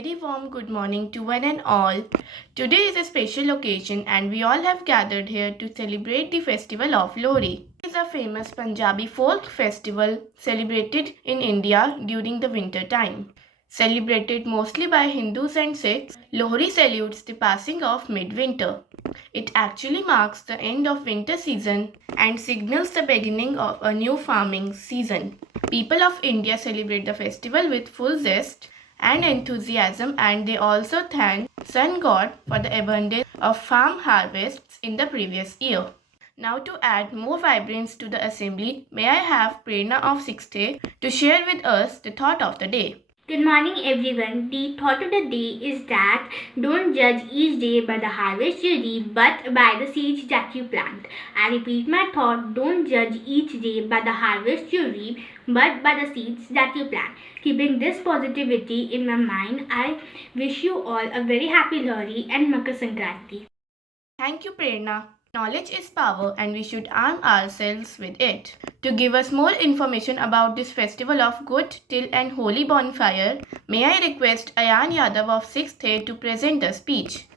very warm good morning to one and all. Today is a special occasion and we all have gathered here to celebrate the festival of Lohri. It is a famous Punjabi folk festival celebrated in India during the winter time. Celebrated mostly by Hindus and Sikhs, Lohri salutes the passing of midwinter. It actually marks the end of winter season and signals the beginning of a new farming season. People of India celebrate the festival with full zest and enthusiasm, and they also thank sun god for the abundance of farm harvests in the previous year. Now to add more vibrance to the assembly, may I have Prerna of 6th day to share with us the thought of the day. Good morning, everyone. The thought of the day is that don't judge each day by the harvest you reap, but by the seeds that you plant. I repeat my thought, don't judge each day by the harvest you reap, but by the seeds that you plant. Keeping this positivity in my mind, I wish you all a very happy Lohri and Makar Sankranti. Thank you, Prerna. Knowledge is power and we should arm ourselves with it. To give us more information about this festival of good, till and holy bonfire, may I request Ayan Yadav of 6th A to present the speech.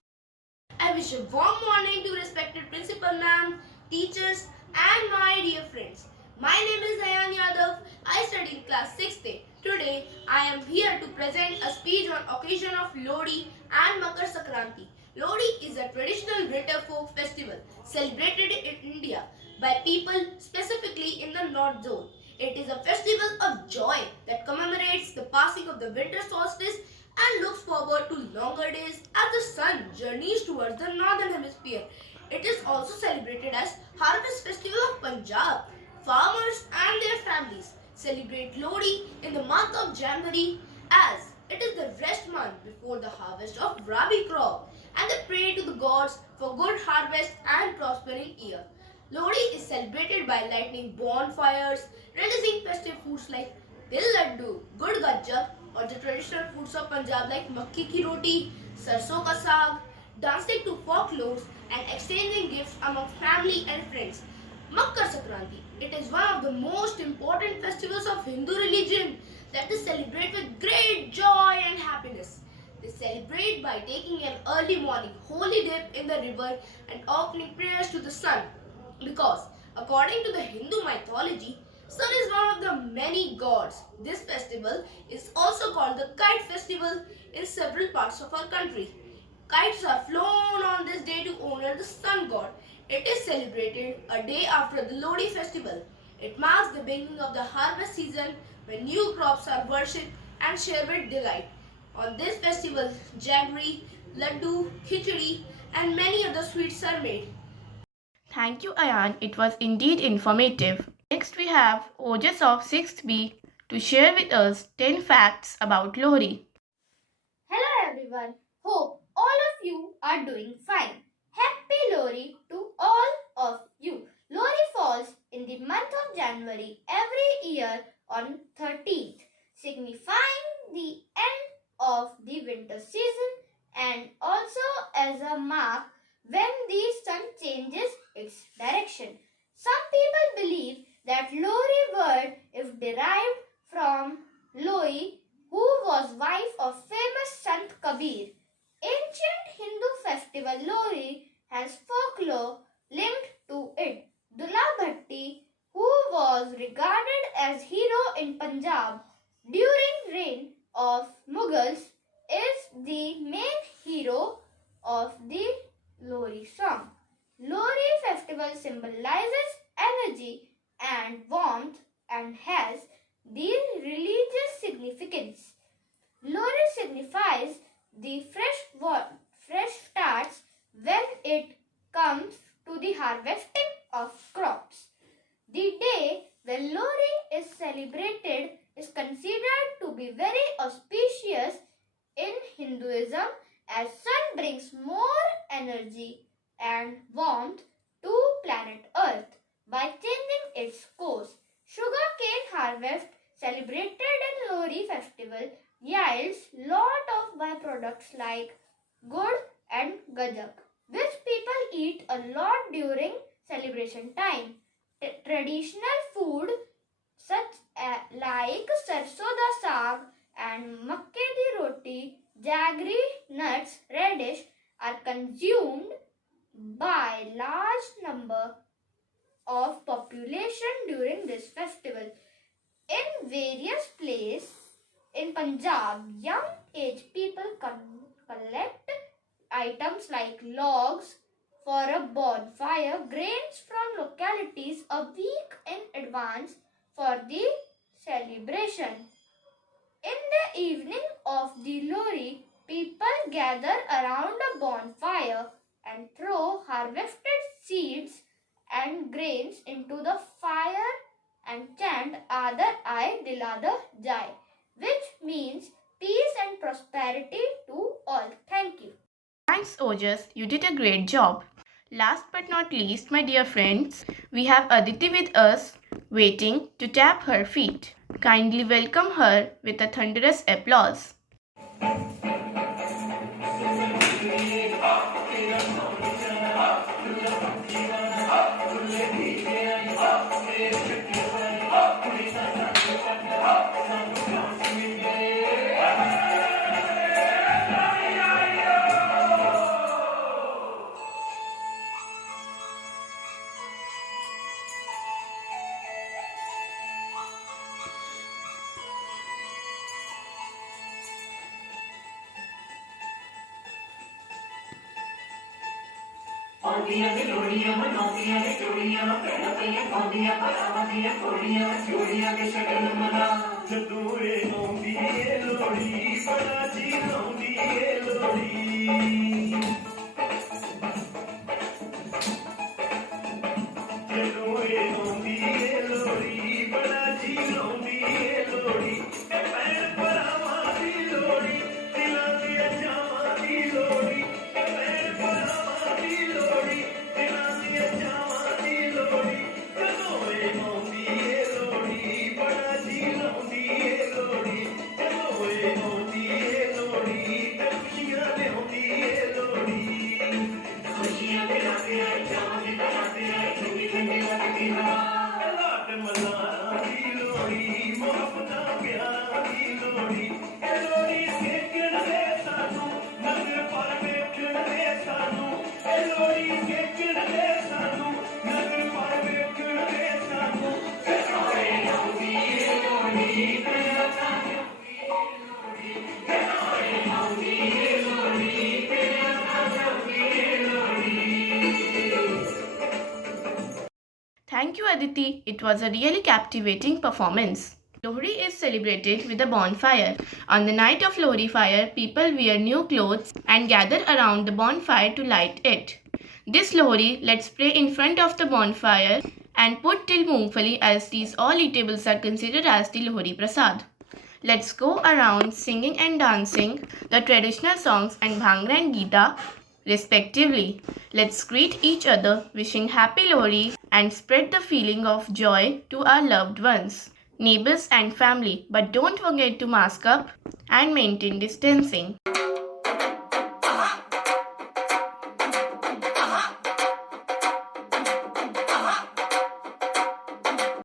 I wish a warm morning to respected principal ma'am, teachers and my dear friends. My name is Ayan Yadav. I study in class 6th A. Today I am here to present a speech on occasion of Lohri and Makar Sankranti. Lohri is a traditional winter folk festival celebrated in India by people specifically in the North Zone. It is a festival of joy that commemorates the passing of the winter solstice and looks forward to longer days as the sun journeys towards the northern hemisphere. It is also celebrated as Harvest Festival of Punjab. Farmers and their families celebrate Lohri in the month of January as it is the rest month before the harvest of Rabi crop, and they pray to the gods for good harvest and prospering year. Lohri is celebrated by lighting bonfires, releasing festive foods like dil laddu, gud gajjak, or the traditional foods of Punjab like makki ki roti, sarson ka saag, dancing to folklores and exchanging gifts among family and friends. Makar Sankranti. It is one of the most important festivals of Hindu religion that is celebrated with great joy and happiness. They celebrate by taking an early morning holy dip in the river and offering prayers to the sun. Because, according to the Hindu mythology, sun is one of the many gods. This festival is also called the Kite Festival in several parts of our country. Kites are flown on this day to honor the sun god. It is celebrated a day after the Lohri festival. It marks the beginning of the harvest season when new crops are worshipped and shared with delight. On this festival, jaggery, laddu, khichdi and many other sweets are made. Thank you, Ayan. It was indeed informative. Next, we have Ojas of 6th B to share with us 10 facts about Lohri. Hello, everyone. Hope all of you are doing fine. Happy Lohri to all of you. Lohri falls in the month of January every year on 13th, signifying the end of the winter season and also as a mark when the sun changes its direction. Some people believe that Lohri word is derived from Loi, who was wife of famous Sant Kabir. Ancient Hindu festival Lohri has folklore linked to it. Dula Bhatti, who was regarded as hero in Punjab during reign of Mughals, is the main hero of the Lohri song. Lohri festival symbolizes energy and warmth and has the religious significance. Lohri signifies the fresh starts when it comes to the harvesting of crops. The day when Lohri is celebrated is considered to be very auspicious in Hinduism as sun brings more energy and warmth to planet Earth by changing its course. Sugarcane harvest celebrated in Lohri festival yields lot of byproducts like gur and gajak, which people eat a lot during celebration time. Traditional food such like sarson da saag and makke di roti roti, jaggery, nuts, radish are consumed by large number of population during this festival. In various places in Punjab, young age people collect items like logs for a bonfire, grains from localities a week in advance for the celebration. In the evening of the Lohri, people gather around a bonfire and throw harvested seeds and grains into the fire and chant Adar Aaye Dilada Jai, which means peace and prosperity to all. Thank you. Thanks, Ojas. You did a great job. Last but not least, my dear friends, we have Aditi with us, waiting to tap her feet. Kindly welcome her with a thunderous applause. आंदियां ते लोड़ियां मनाउंदियां ते जोड़ियां भैणां पईयां पाउंदियां भरावां दियां कोड़ियां जोड़ियां ते शगन मना जदों एह् आउंदी ए लोड़ी बड़ा जी लाउंदी ए लोड़ी जदों एह् आउंदी ए लोड़ी बड़ा जी लाउंदी ए लोड़ी ते भैण भरावां दी लोड़ी दिलां दियां जावां दी लोड़ी ते भैण भरावां दी लोड़ी दिलां दियां जावां दी लोड़ी जदों एह् आउंदी ए लोड़ी बड़ा जी लाउंदी ए लोड़ी जदों एह् आउंदी ए लोड़ी ते खुशियां लिआउंदी ए लोड़ी खुशियां दे राते आए जावां दे राते आए ठंडी ठंडी लगदी हवा लाड मल्हारां दी लोड़ी मोहब्बतां प्यारां दी लोड़ी ए लोड़ी सेकण दे सानू नज़र पर ਵੇਖਣ ਦੇ ਸਾਨੂੰ ए लोड़ी सेकण दे सानू नज़र पर ਵੇਖਣ ਦੇ ਸਾਨੂੰ ਜਦੋਂ ਇਹ ਆਉਂਦੀ ਏ ਲੋੜੀ ਤੇਰਾ ਤਾਂ ਆਉਂਦੀ ਏ ਲੋੜੀ ਜਦੋਂ ਇਹ ਆਉਂਦੀ ਏ ਲੋੜੀ ਤੇਰਾ ਤਾਂ ਆਉਂਦੀ ਏ ਲੋੜੀ Thank you, Aditi. It was a really captivating performance. Lohri is celebrated with a bonfire. On the night of Lohri fire, people wear new clothes and gather around the bonfire to light it. This Lohri, let's pray in front of the bonfire and put till Moongfali, as these all eatables are considered as the Lohri Prasad. Let's go around singing and dancing the traditional songs and Bhangra and Geeta respectively. Let's greet each other, wishing happy Lohri and spread the feeling of joy to our loved ones, neighbors and family. But don't forget to mask up and maintain distancing.